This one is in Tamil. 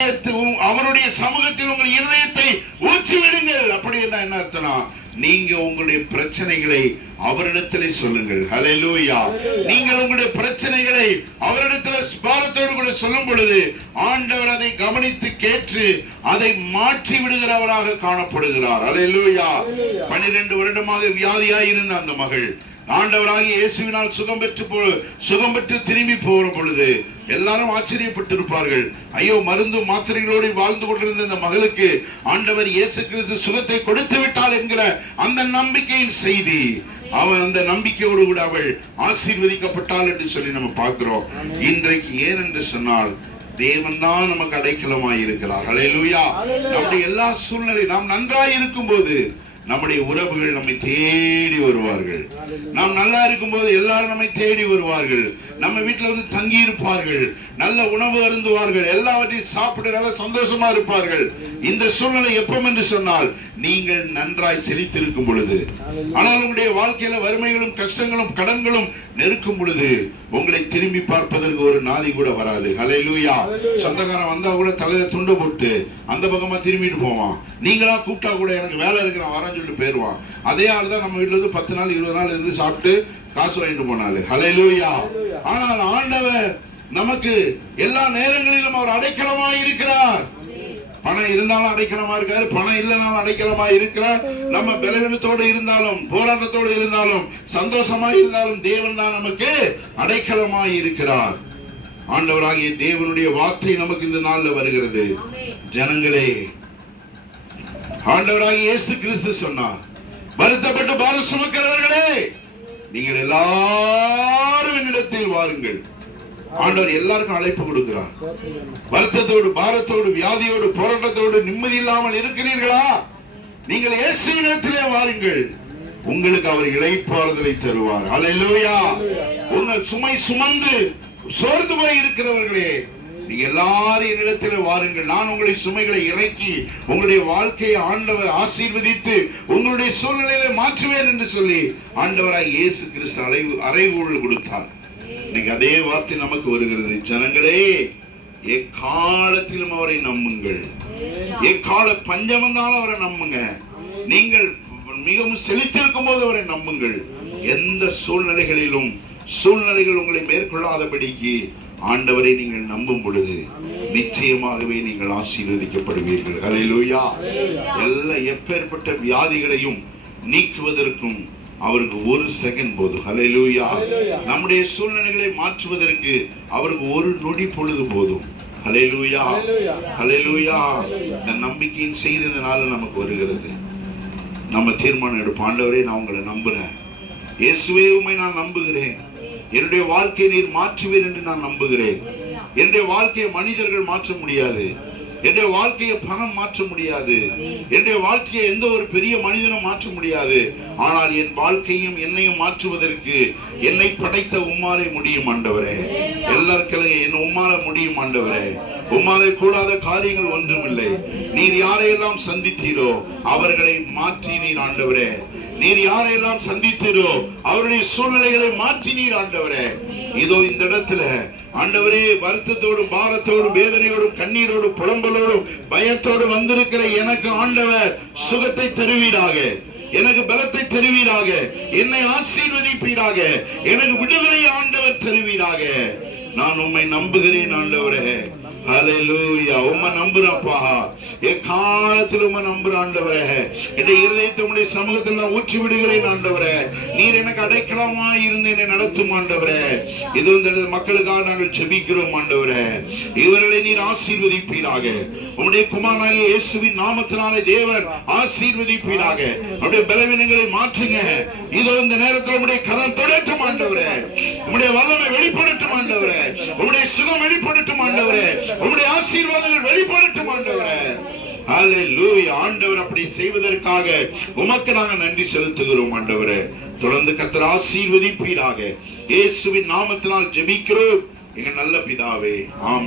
அவருடைய சமூகத்தில் உங்கள் இருதயத்தை ஊற்றி விடுங்கள் அப்படின்னா என்ன அர்த்தம் நீங்க உங்களுடைய பிரச்சனைகளை அவரிடத்திலே சொல்லுங்கள். ஹalleluya நீங்கள் உங்களுடைய பிரச்சனைகளை அவரிடத்தில் ஸ்பாரத்தோடு கூட சொல்லும் பொழுது ஆண்டவர் அதை கவனித்து கேட்டு அதை மாற்றி விடுகிறவராக காணப்படுகிறார். ஹalleluya 12 வருடமாக வியாதியாய் இருந்த அந்த மகள் ஆண்டவராகிய இயேசுவினால் சுகம் பெற்று போ- சுகம் பெற்று திரும்பி போகிற பொழுது எல்லாரும் ஆச்சரியப்பட்டிருப்பார்கள். ஐயோ மருந்து மாத்திரைகளோடு வாழ்ந்து கொண்டிருந்த இந்த மகளுக்கு ஆண்டவர் இயேசு கிறிஸ்து சுகத்தை கொடுத்து விட்டாள் என்கிற அந்த நம்பிக்கையின் செய்தி அவன் அந்த நம்பிக்கையோடு கூட அவள் ஆசீர்வதிக்கப்பட்டாள் என்று சொல்லி நம்ம பார்க்கிறோம். இன்றைக்கு ஏன் என்று சொன்னால் தேவன் தான் நமக்கு அடைக்கலமாய் இருக்கிறார் ஹalleluya நம்முடைய எல்லா சூழ்நிலை நாம் நன்றாய் இருக்கும்போது நம்முடைய உறவுகள் நம்மை தேடி வருவார்கள். நாம் நல்லா இருக்கும்போது எல்லாரும் நம்மை தேடி வருவார்கள். நம்ம வீட்டில் வந்து தங்கி இருப்பார்கள் நல்ல உணவு அருந்துவார்கள். எல்லாவற்றையும் சாப்பிட்டு நல்ல சந்தோஷமா இருப்பார்கள். இந்த சூழ்நிலை எப்பம் என்று சொன்னால் நீங்கள் நன்றாய் செழித்திருக்கும் பொழுது. ஆனால் உங்களுடைய வாழ்க்கையில வறுமைகளும் கஷ்டங்களும் கடன்களும் நெருக்கும் பொழுது உங்களை திரும்பி பார்ப்பதற்கு ஒரு நாதி கூட வராது. ஹalleluya சொந்தக்காரன் வந்தா கூட தலையில துண்டு போட்டு அந்த பக்கமா திரும்பிட்டு போவான். நீங்களா கூப்பிட்டா கூட எனக்கு வேலை இருக்கு நான் வரேன்னு சொல்லிட்டு போயிடுவான் அதே ஆள் தான் நம்ம வீட்டுல இருந்து பத்து நாள் இருபது நாள் இருந்து சாப்பிட்டு காசு வாங்கிட்டு போனாரு ஹலையிலூயா ஆனால் ஆண்டவர் நமக்கு எல்லா நேரங்களிலும் அவர் அடைக்கலமாய் இருக்கிறார். பணம் இருந்தாலும் அடைக்கலமா இருக்காரு பணம் இல்லைனாலும் அடைக்கலமா இருக்கிறார். நம்ம பலவீனத்தோடு இருந்தாலும் போராட்டத்தோடு இருந்தாலும் சந்தோஷமா இருந்தாலும் தேவன் தான் நமக்கு அடைக்கலமாய் இருக்கிறார். ஆண்டவராகிய தேவனுடைய வார்த்தை நமக்கு இந்த நாள்ல வருகிறது. ஜனங்களே ஆண்டவராக இயேசு கிறிஸ்து சொன்னார் வருத்தப்பட்டு பாரம் சுமக்கிறவர்களே நீங்கள் எல்லாரும் என்னிடத்தில் வாருங்கள். ஆண்டவர் எல்லாருக்கும் அழைப்பு கொடுக்கிறார். வருத்தத்தோடு பாரத்தோடு வியாதியோடு போராட்டத்தோடு நிம்மதி இல்லாமல் இருக்கிறீர்களா? நீங்கள் இயேசுவினிடத்திலே வாருங்கள். உங்களுக்கு அவர் இழைப்பாறுதலை தருவார். அலையிலோயா உங்கள் சுமை சுமந்து சோர்ந்து போய் இருக்கிறவர்களே நீங்க எல்லாரும் என்னிடத்தில் வாருங்கள். நான் உங்களை சுமைகளை இறக்கி உங்களுடைய வாழ்க்கையை ஆண்டவர் ஆசீர்வதித்து உங்களுடைய சூழ்நிலையில மாற்றுவேன் என்று சொல்லி ஆண்டவராய் இயேசு கிறிஸ்து அறைவு அறைகூழல் கொடுத்தார். இன்னைக்கு அதே வார்த்தை நமக்கு வருகிறது. ஜனங்களே எக்காலத்திலும் அவரை நம்புங்கள். எக்கால பஞ்சம் வந்தாலும் அவரை நம்புங்க. நீங்கள் மிகவும் செழித்திருக்கும் போது அவரை நம்புங்கள். எந்த சூழ்நிலைகளிலும் சூழ்நிலைகள் உங்களை மேற்கொள்ளாதபடிக்கு ஆண்டவரை நீங்கள் நம்பும் பொழுது நிச்சயமாகவே நீங்கள் ஆசீர்வதிக்கப்படுவீர்கள். ஹalleluya. எல்லா எப்பேற்பட்ட வியாதிகளையும் நீக்குவதற்கும் அவருக்கு ஒரு செகண்ட் போதும். ஹalleluya. நம்முடைய சூழ்நிலைகளை மாற்றுவதற்கு அவருக்கு ஒரு நொடி பொழுது போதும். ஹalleluya. ஹalleluya. இந்த நம்பிக்கையின் செய்ததுனால நமக்கு வருகிறது. நம்ம தீர்மானம் எடுப்போம். ஆண்டவரே நான் உங்களை நம்புறேன். இயேசுவே உம்மை நான் நம்புகிறேன். என்னுடைய வாழ்க்கையை நீர் மாற்றுவீர் என்று நான் நம்புகிறேன். என்னுடைய வாழ்க்கையை மனிதர்கள் மாற்ற முடியாது. என்னுடைய வாழ்க்கையை பணம் மாற்ற முடியாது. என்னுடைய வாழ்க்கையை எந்த ஒரு பெரிய மனிதனும் மாற்ற முடியாது. ஆனால் என் வாழ்க்கையும் என்னையும் மாற்றுவதற்கு என்னை படைத்த உம்மாலே முடியும் ஆண்டவரே. எல்லாருக்கும் என் உம்மால முடியும் ஆண்டவரே. உம்மாலே கூடாத காரியங்கள் ஒன்றுமில்லை. நீர் யாரையெல்லாம் சந்தித்தீரோ அவர்களை மாற்றி நீர் ஆண்டவரே. நீர் யாரையெல்லாம் சந்தித்தீரோ அவருடைய சூழ்நிலைகளை மாற்றி நீர் ஆண்டவரே. இதோ இந்த இடத்துல ஆண்டவரே வருத்தத்தோடும் பாரத்தோடும் வேதனையோடும் கண்ணீரோடும் புலம்பலோடும் பயத்தோடு வந்திருக்கிற எனக்கு ஆண்டவர் சுகத்தை தருவீராக. எனக்கு பலத்தை தருவீராக. என்னை ஆசீர்வதிப்பீராக. எனக்கு விடுதலை ஆண்டவர் தருவீராக. நான் உம்மை நம்புகிறேன் ஆண்டவரே. உம்மை நம்புறப்பா. எக்காலத்தில் உம்மை நம்புற ஆண்டவரே. என் இருதயத்தை உம்முடைய சமூகத்தில் நான் ஊற்றி விடுகிறேன் ஆண்டவரே. நீர் எனக்கு அடைக்கலமா இருந்து என்னை நடத்தும் ஆண்டவரே. இது இந்த மக்களுக்காக நாங்கள் செபிக்கிறோம் ஆண்டவரே. இவர்களை நீர் ஆசீர்வதிப்பீராக. உம்முடைய குமாரனாகிய இயேசுவின் நாமத்தினாலே தேவன் ஆசீர்வதிப்பீராக. அப்படியே பலவீனங்களை மாற்றுங்க. இது இந்த நேரத்தில் உடைய கரம் தொடட்டும் ஆண்டவரே. உம்முடைய வல்லமை வெளிப்படட்டும் ஆண்டவரே. சுகம் வெளிப்படட்டும் ஆண்டவரே. உங்களுடைய ஆசீர்வாதங்கள் வெளிப்படட்டும் ஆண்டவரே. ஆண்டவர் அப்படி செய்வதற்காக உமக்கு நாங்கள் நன்றி செலுத்துகிறோம் ஆண்டவரே. தொடர்ந்து கத்தர் ஆசீர்வதிப்பீராக. இயேசுவின் நாமத்தினால் ஜெபிக்கிறோம். எங்கள் நல்ல பிதாவே. ஆம்